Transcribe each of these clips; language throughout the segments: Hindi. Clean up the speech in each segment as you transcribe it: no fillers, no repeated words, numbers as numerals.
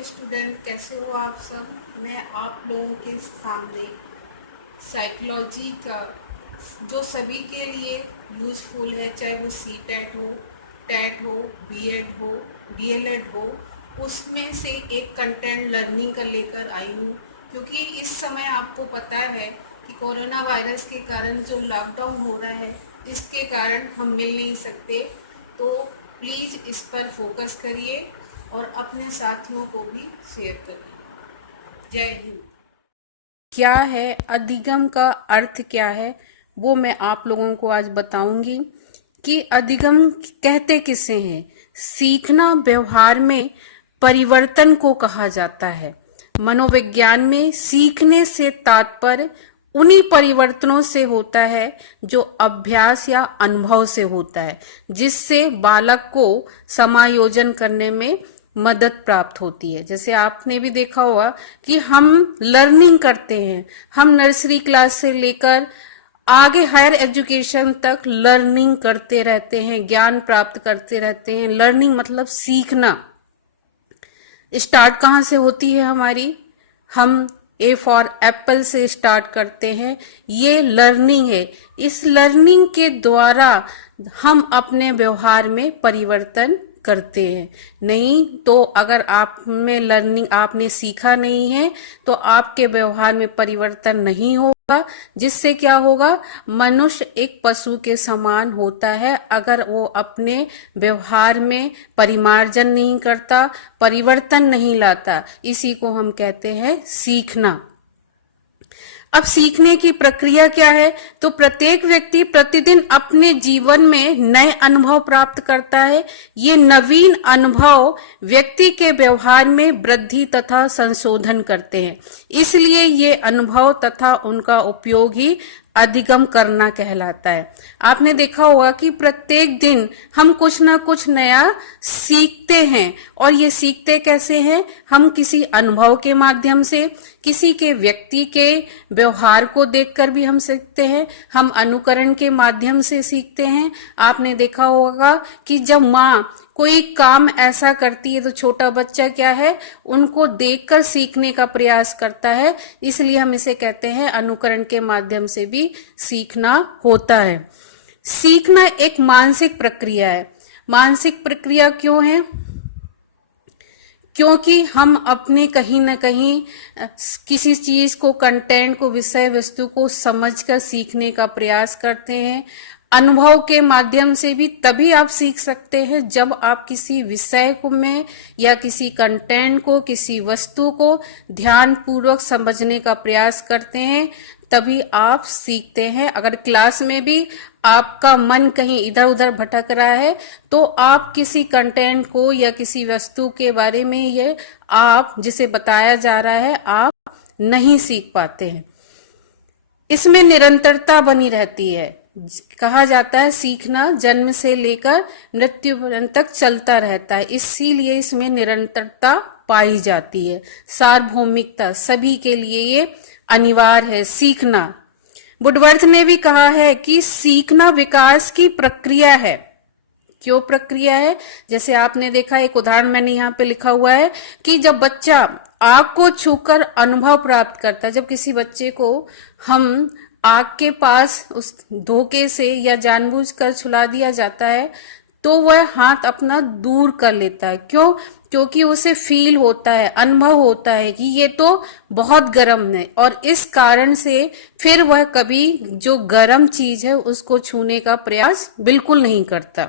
हेलो स्टूडेंट, कैसे हो आप सब। मैं आप लोगों के सामने साइकोलॉजी का जो सभी के लिए यूज़फुल है, चाहे वो सी टेट हो, टेट हो, बीएड हो, डीएलएड हो, उसमें से एक कंटेंट लर्निंग का लेकर आई हूँ। क्योंकि इस समय आपको पता है कि कोरोना वायरस के कारण जो लॉकडाउन हो रहा है, इसके कारण हम मिल नहीं सकते। तो प्लीज़ इस पर फोकस करिए और अपने साथियों को भी शेयर करिए। जय हिंद। क्या है अधिगम का अर्थ क्या है, वो मैं आप लोगों को आज बताऊंगी कि अधिगम कहते किसे हैं। सीखना व्यवहार में परिवर्तन को कहा जाता है। मनोविज्ञान में सीखने से तात्पर्य उन्हीं परिवर्तनों से होता है जो अभ्यास या अनुभव से होता है, जिससे बालक को समायोजन करने में मदद प्राप्त होती है। जैसे आपने भी देखा होगा कि हम लर्निंग करते हैं, हम नर्सरी क्लास से लेकर आगे हायर एजुकेशन तक लर्निंग करते रहते हैं, ज्ञान प्राप्त करते रहते हैं। लर्निंग मतलब सीखना। स्टार्ट कहाँ से होती है हमारी? हम ए फॉर एप्पल से स्टार्ट करते हैं। ये लर्निंग है। इस लर्निंग के द्वारा हम अपने व्यवहार में परिवर्तन करते हैं। नहीं तो अगर आप में लर्निंग आपने सीखा नहीं है तो आपके व्यवहार में परिवर्तन नहीं होगा, जिससे क्या होगा, मनुष्य एक पशु के समान होता है अगर वो अपने व्यवहार में परिमार्जन नहीं करता, परिवर्तन नहीं लाता। इसी को हम कहते हैं सीखना। अब सीखने की प्रक्रिया क्या है? तो प्रत्येक व्यक्ति प्रतिदिन अपने जीवन में नए अनुभव प्राप्त करता है। ये नवीन अनुभव व्यक्ति के व्यवहार में वृद्धि तथा संशोधन करते हैं। इसलिए ये अनुभव तथा उनका उपयोग ही अधिगम करना कहलाता है। आपने देखा होगा कि प्रत्येक दिन हम कुछ ना कुछ नया सीखते हैं। और ये सीखते कैसे हैं? हम किसी अनुभव के माध्यम से, किसी के व्यक्ति के व्यवहार को देखकर भी हम सीखते हैं, हम अनुकरण के माध्यम से सीखते हैं। आपने देखा होगा कि जब माँ कोई काम ऐसा करती है तो छोटा बच्चा क्या है, उनको देखकर सीखने का प्रयास करता है। इसलिए हम इसे कहते हैं अनुकरण के माध्यम से भी सीखना होता है। सीखना एक मानसिक प्रक्रिया है। मानसिक प्रक्रिया क्यों है? क्योंकि हम अपने कहीं ना कहीं किसी चीज को, कंटेंट को, विषय वस्तु को समझकर सीखने का प्रयास करते हैं। अनुभव के माध्यम से भी तभी आप सीख सकते हैं जब आप किसी विषय को में या किसी कंटेंट को, किसी वस्तु को ध्यान पूर्वक समझने का प्रयास करते हैं, तभी आप सीखते हैं। अगर क्लास में भी आपका मन कहीं इधर उधर भटक रहा है तो आप किसी कंटेंट को या किसी वस्तु के बारे में ये आप जिसे बताया जा रहा है आप नहीं सीख पाते हैं। इसमें निरंतरता बनी रहती है। कहा जाता है सीखना जन्म से लेकर मृत्यु पर्यंत तक चलता रहता है, इसीलिए इसमें निरंतरता पाई जाती है। सार्वभौमिकता सभी के लिए ये अनिवार्य है। सीखना, वुडवर्थ ने भी कहा है कि सीखना विकास की प्रक्रिया है। क्यों प्रक्रिया है? जैसे आपने देखा, एक उदाहरण मैंने यहाँ पे लिखा हुआ है कि जब बच्चा आग को छूकर अनुभव प्राप्त करता है, जब किसी बच्चे को हम आग के पास उस धोखे से या जानबूझकर छुला दिया जाता है तो वह हाथ अपना दूर कर लेता है। क्यों? क्योंकि उसे फील होता है, अनुभव होता है कि ये तो बहुत गर्म है, और इस कारण से फिर वह कभी जो गर्म चीज है उसको छूने का प्रयास बिल्कुल नहीं करता।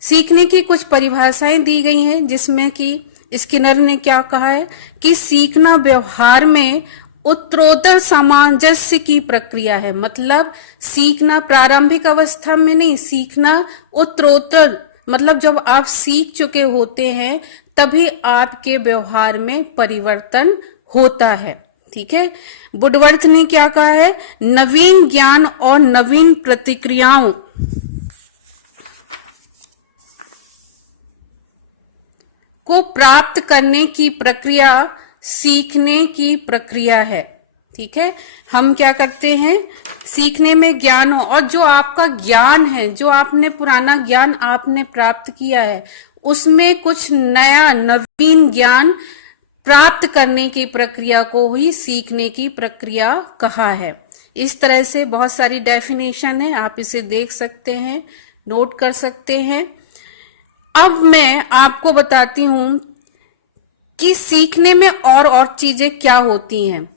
सीखने की कुछ परिभाषाएं दी गई हैं, जिसमें कि स्किनर ने क्या कहा है कि सीखना व्यवहार में उत्तरोत्तर सामंजस्य की प्रक्रिया है। मतलब सीखना प्रारंभिक अवस्था में नहीं, सीखना उत्तरोत्तर, मतलब जब आप सीख चुके होते हैं तभी आपके व्यवहार में परिवर्तन होता है। ठीक है। वुडवर्थ ने क्या कहा है? नवीन ज्ञान और नवीन प्रतिक्रियाओं को प्राप्त करने की प्रक्रिया सीखने की प्रक्रिया है। ठीक है। हम क्या करते हैं, सीखने में ज्ञान हो, और जो आपका ज्ञान है, जो आपने पुराना ज्ञान आपने प्राप्त किया है, उसमें कुछ नया नवीन ज्ञान प्राप्त करने की प्रक्रिया को ही सीखने की प्रक्रिया कहा है। इस तरह से बहुत सारी डेफिनेशन है, आप इसे देख सकते हैं, नोट कर सकते हैं। अब मैं आपको बताती हूं कि सीखने में और चीजें क्या होती हैं।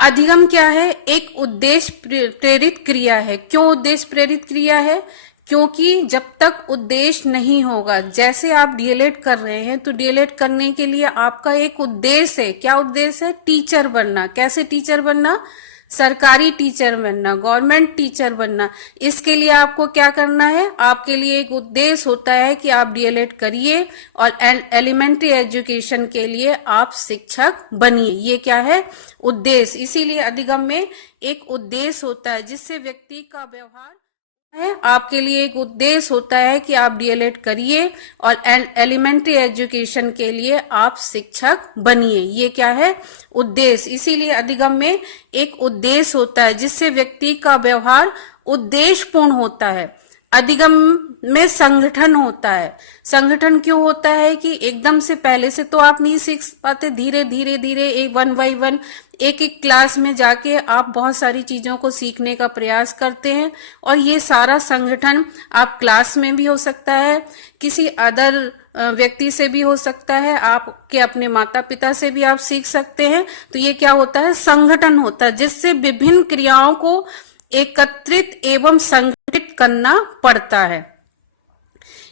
अधिगम क्या है? एक उद्देश्य प्रेरित क्रिया है। क्यों उद्देश्य प्रेरित क्रिया है? क्योंकि जब तक उद्देश्य नहीं होगा, जैसे आप डीएलएड कर रहे हैं तो डीएलएड करने के लिए आपका एक उद्देश्य है। क्या उद्देश्य है? टीचर बनना। कैसे टीचर बनना? सरकारी टीचर बनना, गवर्नमेंट टीचर बनना। इसके लिए आपको क्या करना है? आपके लिए एक उद्देश्य होता है कि आप डीएलएड करिए और एलिमेंट्री एजुकेशन के लिए आप शिक्षक बनिए। ये क्या है? उद्देश्य। इसीलिए अधिगम में एक उद्देश्य होता है, जिससे व्यक्ति का व्यवहार है। आपके लिए एक उद्देश्य होता है कि आप डीएलएड करिए और एलिमेंट्री एजुकेशन के लिए आप शिक्षक बनिए। ये क्या है? उद्देश्य। इसीलिए अधिगम में एक उद्देश्य होता है, जिससे व्यक्ति का व्यवहार उद्देश्यपूर्ण होता है। अधिगम में संगठन होता है। संगठन क्यों होता है? कि एकदम से पहले से तो आप नहीं सीख पाते, धीरे धीरे एक वन बाई वन एक एक क्लास में जाके आप बहुत सारी चीजों को सीखने का प्रयास करते हैं। और ये सारा संगठन आप क्लास में भी हो सकता है, किसी अदर व्यक्ति से भी हो सकता है, आपके अपने माता पिता से भी आप सीख सकते हैं। तो ये क्या होता है? संगठन होता है, जिससे विभिन्न क्रियाओं को एकत्रित एवं संगठित करना पड़ता है।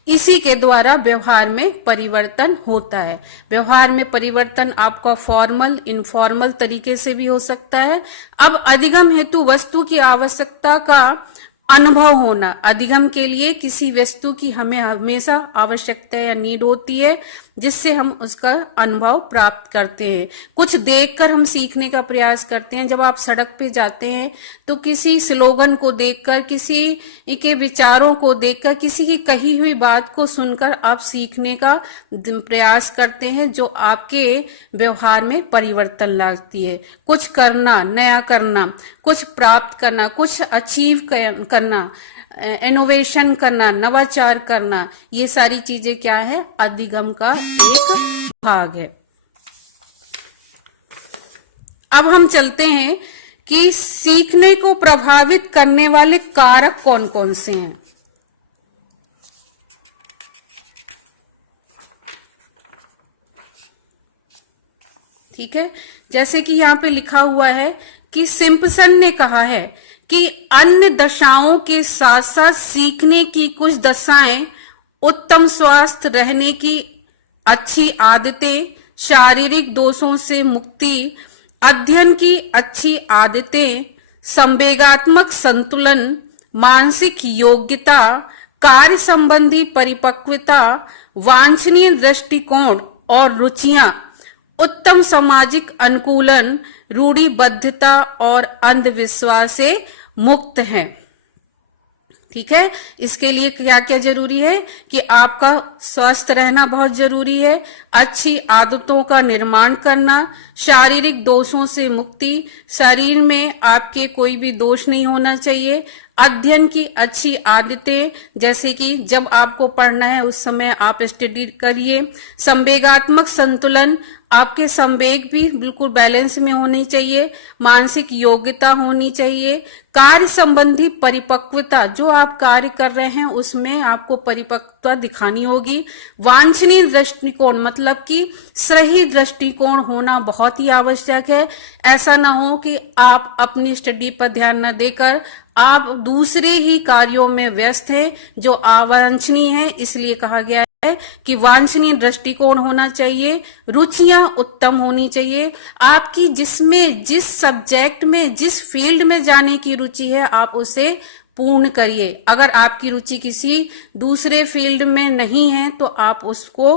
इसी के द्वारा व्यवहार में परिवर्तन होता है। व्यवहार में परिवर्तन आपका फॉर्मल, इनफॉर्मल तरीके से भी हो सकता है। अब अधिगम हेतु वस्तु की आवश्यकता का अनुभव होना। अधिगम के लिए किसी वस्तु की हमें हमेशा आवश्यकता या नीड होती है, जिससे हम उसका अनुभव प्राप्त करते हैं। कुछ देखकर हम सीखने का प्रयास करते हैं। जब आप सड़क पे जाते हैं तो किसी स्लोगन को देखकर, किसी के विचारों को देखकर, किसी की कही हुई बात को सुनकर आप सीखने का प्रयास करते हैं, जो आपके व्यवहार में परिवर्तन लाती है। कुछ करना, नया करना, कुछ प्राप्त करना, कुछ अचीव करना, इनोवेशन करना, नवाचार करना, ये सारी चीजें क्या है? अधिगम का एक भाग है। अब हम चलते हैं कि सीखने को प्रभावित करने वाले कारक कौन कौन से हैं। ठीक है, जैसे कि यहाँ पे लिखा हुआ है कि सिम्पसन ने कहा है कि अन्य दशाओं के साथ साथ सीखने की कुछ दशाएं उत्तम स्वास्थ्य, रहने की अच्छी आदतें, शारीरिक दोषों से मुक्ति, अध्ययन की अच्छी आदतें, संवेगात्मक संतुलन, मानसिक योग्यता, कार्य संबंधी परिपक्वता, वांछनीय दृष्टिकोण और रुचियां, उत्तम सामाजिक अनुकूलन, रूढ़िबद्धता और अंधविश्वास से मुक्त हैं। ठीक है, इसके लिए क्या क्या जरूरी है? कि आपका स्वस्थ रहना बहुत जरूरी है, अच्छी आदतों का निर्माण करना, शारीरिक दोषों से मुक्ति, शरीर में आपके कोई भी दोष नहीं होना चाहिए, अध्ययन की अच्छी आदतें, जैसे कि जब आपको पढ़ना है उस समय आप स्टडी करिए, संवेगात्मक संतुलन, आपके संवेग भी बिल्कुल बैलेंस में होनी चाहिए, मानसिक योग्यता होनी चाहिए, कार्य संबंधी परिपक्वता, जो आप कार्य कर रहे हैं उसमें आपको परिपक्वता दिखानी होगी, वांछनीय दृष्टिकोण, मतलब कि सही दृष्टिकोण होना बहुत ही आवश्यक है। ऐसा ना हो कि आप अपनी स्टडी पर ध्यान न देकर आप दूसरे ही कार्यों में व्यस्त हैं जो अवांछनीय है। इसलिए कहा गया है कि वांछनीय दृष्टिकोण होना चाहिए, रुचियां उत्तम होनी चाहिए। आपकी जिसमें, जिस सब्जेक्ट में, जिस फील्ड में जाने की रुचि है आप उसे पूर्ण करिए। अगर आपकी रुचि किसी दूसरे फील्ड में नहीं है तो आप उसको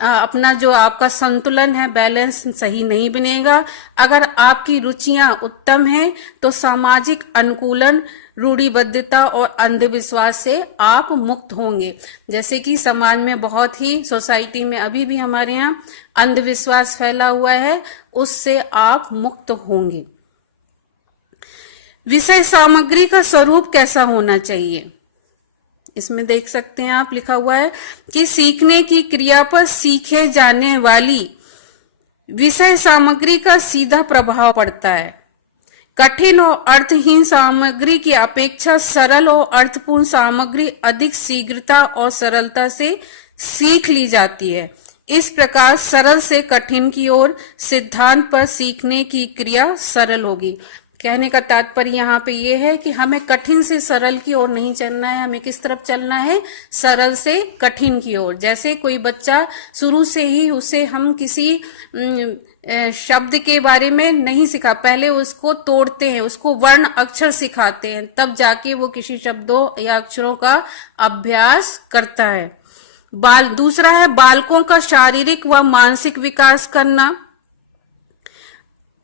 अपना जो आपका संतुलन है, बैलेंस सही नहीं बनेगा। अगर आपकी रुचियां उत्तम हैं तो सामाजिक अनुकूलन, रूढ़िबद्धता और अंधविश्वास से आप मुक्त होंगे। जैसे कि समाज में बहुत ही, सोसाइटी में अभी भी हमारे यहाँ अंधविश्वास फैला हुआ है, उससे आप मुक्त होंगे। विषय सामग्री का स्वरूप कैसा होना चाहिए? इसमें देख सकते हैं आप, लिखा हुआ है कि सीखने की क्रिया पर सीखे जाने वाली विषय सामग्री का सीधा प्रभाव पड़ता है। कठिन और अर्थहीन सामग्री की अपेक्षा सरल और अर्थपूर्ण सामग्री अधिक शीघ्रता और सरलता से सीख ली जाती है। इस प्रकार सरल से कठिन की ओर सिद्धांत पर सीखने की क्रिया सरल होगी। कहने का तात्पर्य यहाँ पे ये है कि हमें कठिन से सरल की ओर नहीं चलना है, हमें किस तरफ चलना है, सरल से कठिन की ओर। जैसे कोई बच्चा शुरू से ही उसे हम किसी शब्द के बारे में नहीं सिखा, पहले उसको तोड़ते हैं, उसको वर्ण अक्षर सिखाते हैं, तब जाके वो किसी शब्दों या अक्षरों का अभ्यास करता है। दूसरा है बालकों का शारीरिक व मानसिक विकास करना।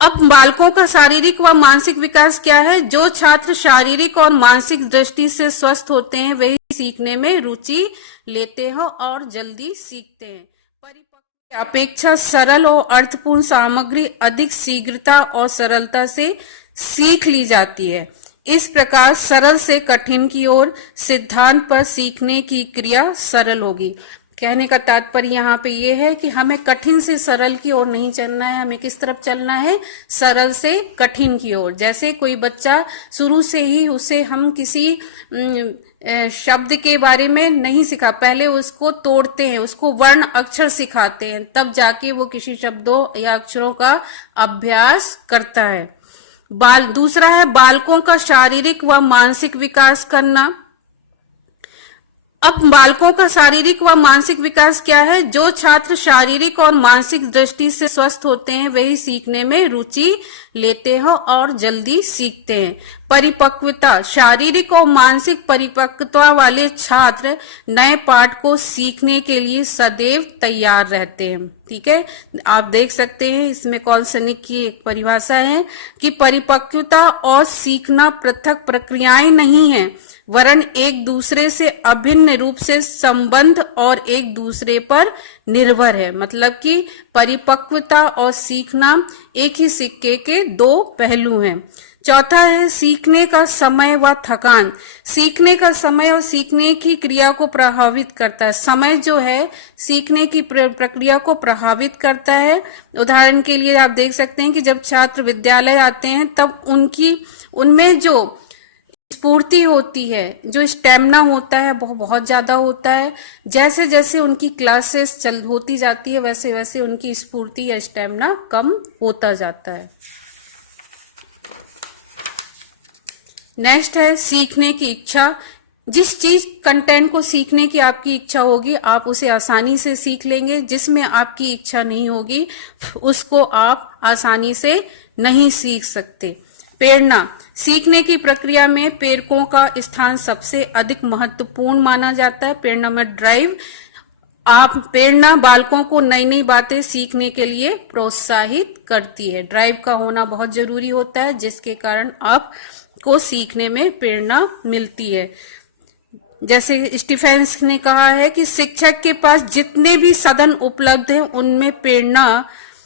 अब बालकों का शारीरिक व मानसिक विकास क्या है? जो छात्र शारीरिक और मानसिक दृष्टि से स्वस्थ होते हैं वही सीखने में रुचि लेते हैं और जल्दी सीखते हैं। परिपक्व की अपेक्षा सरल और अर्थपूर्ण सामग्री अधिक शीघ्रता और सरलता से सीख ली जाती है। इस प्रकार सरल से कठिन की ओर सिद्धांत पर सीखने की क्रिया सरल होगी। कहने का तात्पर्य यहाँ पे ये है कि हमें कठिन से सरल की ओर नहीं चलना है, हमें किस तरफ चलना है, सरल से कठिन की ओर। जैसे कोई बच्चा शुरू से ही उसे हम किसी शब्द के बारे में नहीं सिखा, पहले उसको तोड़ते हैं, उसको वर्ण अक्षर सिखाते हैं, तब जाके वो किसी शब्दों या अक्षरों का अभ्यास करता है। दूसरा है बालकों का शारीरिक व मानसिक विकास करना। अब बालकों का शारीरिक व मानसिक विकास क्या है? जो छात्र शारीरिक और मानसिक दृष्टि से स्वस्थ होते हैं वही सीखने में रुचि लेते हैं और जल्दी सीखते हैं। परिपक्वता, शारीरिक और मानसिक परिपक्वता वाले छात्र नए पाठ को सीखने के लिए सदैव तैयार रहते हैं। ठीक है, आप देख सकते हैं इसमें कॉल्सनिक की एक परिभाषा है कि परिपक्वता और सीखना पृथक प्रक्रियाएं नहीं है, वरन एक दूसरे से अभिन्न रूप से संबंध और एक दूसरे पर निर्भर है। मतलब कि परिपक्वता और सीखना एक ही सिक्के के दो पहलू हैं। चौथा है सीखने का समय व थकान। सीखने का समय और सीखने की क्रिया को प्रभावित करता है। समय जो है सीखने की प्रक्रिया को प्रभावित करता है। उदाहरण के लिए आप देख सकते हैं कि जब छात्र विद्यालय आते हैं तब उनमें जो स्फूर्ति होती है, जो स्टेमिना होता है वो बहुत ज्यादा होता है। जैसे जैसे उनकी क्लासेस होती जाती है वैसे वैसे उनकी स्फूर्ति या स्टेमिना कम होता जाता है। नेक्स्ट है सीखने की इच्छा। जिस चीज कंटेंट को सीखने की आपकी इच्छा होगी आप उसे आसानी से सीख लेंगे। जिसमें आपकी इच्छा नहीं होगी उसको आप आसानी से नहीं सीख सकते। प्रेरणा, सीखने की प्रक्रिया में प्रेरकों का स्थान सबसे अधिक महत्वपूर्ण माना जाता है। प्रेरणा में ड्राइव, प्रेरणा बालकों को नई नई बातें सीखने के लिए प्रोत्साहित करती है। ड्राइव का होना बहुत जरूरी होता है जिसके कारण आपको सीखने में प्रेरणा मिलती है। जैसे स्टीफेंस ने कहा है कि शिक्षक के पास जितने भी साधन उपलब्ध हैं उनमें प्रेरणा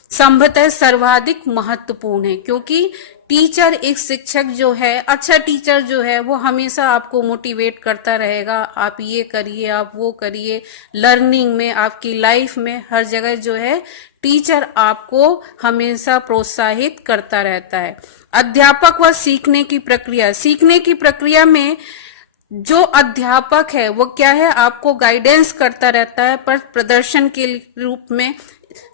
संभवतः सर्वाधिक महत्वपूर्ण है, क्योंकि टीचर, एक शिक्षक जो है, अच्छा टीचर जो है वो हमेशा आपको मोटिवेट करता रहेगा, आप ये करिए, आप वो करिए। लर्निंग में, आपकी लाइफ में हर जगह जो है टीचर आपको हमेशा प्रोत्साहित करता रहता है। अध्यापक व सीखने की प्रक्रिया, सीखने की प्रक्रिया में जो अध्यापक है वो क्या है, आपको गाइडेंस करता रहता है, पर प्रदर्शन के रूप में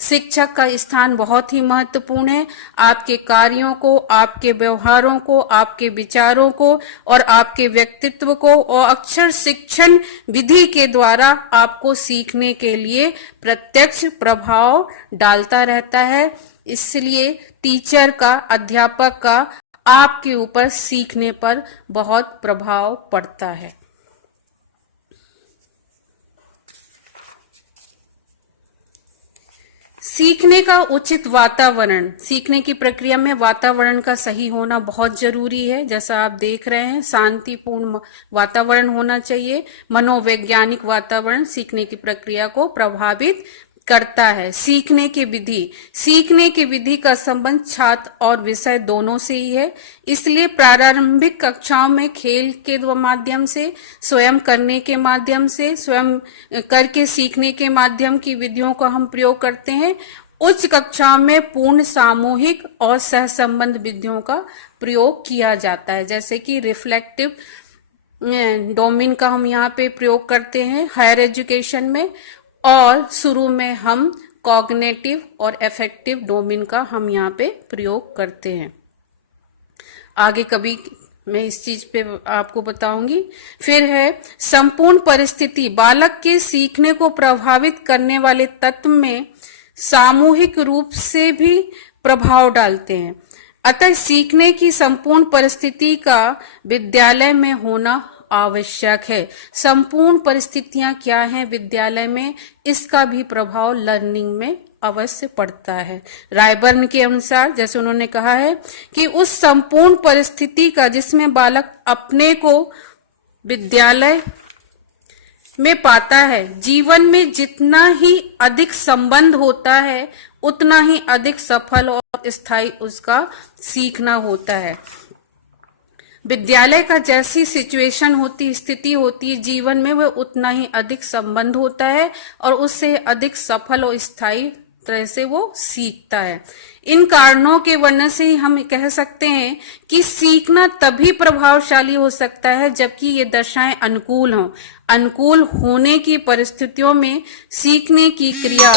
शिक्षक का स्थान बहुत ही महत्वपूर्ण है। आपके कार्यों को, आपके व्यवहारों को, आपके विचारों को और आपके व्यक्तित्व को और अक्षर शिक्षण विधि के द्वारा आपको सीखने के लिए प्रत्यक्ष प्रभाव डालता रहता है। इसलिए टीचर का, अध्यापक का आपके ऊपर सीखने पर बहुत प्रभाव पड़ता है। सीखने का उचित वातावरण, सीखने की प्रक्रिया में वातावरण का सही होना बहुत जरूरी है। जैसा आप देख रहे हैं शांतिपूर्ण वातावरण होना चाहिए। मनोवैज्ञानिक वातावरण सीखने की प्रक्रिया को प्रभावित करता है। सीखने की विधि का संबंध छात्र और विषय दोनों से ही है। इसलिए प्रारंभिक कक्षाओं में खेल के माध्यम से, स्वयं करने के माध्यम से, स्वयं करके सीखने के माध्यम की विधियों का हम प्रयोग करते हैं। उच्च कक्षाओं में पूर्ण सामूहिक और सहसंबंध विधियों का प्रयोग किया जाता है, जैसे कि रिफ्लेक्टिव डोमेन का हम यहाँ पे प्रयोग करते हैं हायर एजुकेशन में, और शुरू में हम कॉग्निटिव और अफेक्टिव डोमेन का हम यहाँ पे प्रयोग करते हैं। आगे कभी मैं इस चीज पे आपको बताऊंगी। फिर है संपूर्ण परिस्थिति। बालक के सीखने को प्रभावित करने वाले तत्व में सामूहिक रूप से भी प्रभाव डालते हैं। अतः सीखने की संपूर्ण परिस्थिति का विद्यालय में होना आवश्यक है। संपूर्ण परिस्थितियां क्या हैं विद्यालय में, इसका भी प्रभाव लर्निंग में अवश्य पड़ता है। रायबर्न के अनुसार, जैसे उन्होंने कहा है कि उस संपूर्ण परिस्थिति का जिसमें बालक अपने को विद्यालय में पाता है, जीवन में जितना ही अधिक संबंध होता है उतना ही अधिक सफल और स्थायी उसका सीखना होता है। विद्यालय का जैसी सिचुएशन होती, स्थिति होती है जीवन में, वह उतना ही अधिक संबंध होता है और उससे अधिक सफल और स्थायी तरह से वो सीखता है। इन कारणों के वर्णन से ही हम कह सकते हैं कि सीखना तभी प्रभावशाली हो सकता है जबकि ये दशाएं अनुकूल हों। अनुकूल होने की परिस्थितियों में सीखने की क्रिया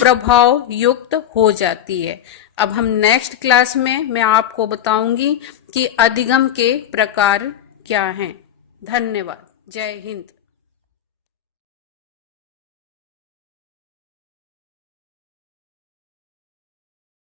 प्रभाव युक्त हो जाती है। अब हम नेक्स्ट क्लास में मैं आपको बताऊंगी कि अधिगम के प्रकार क्या हैं। धन्यवाद। जय हिंद।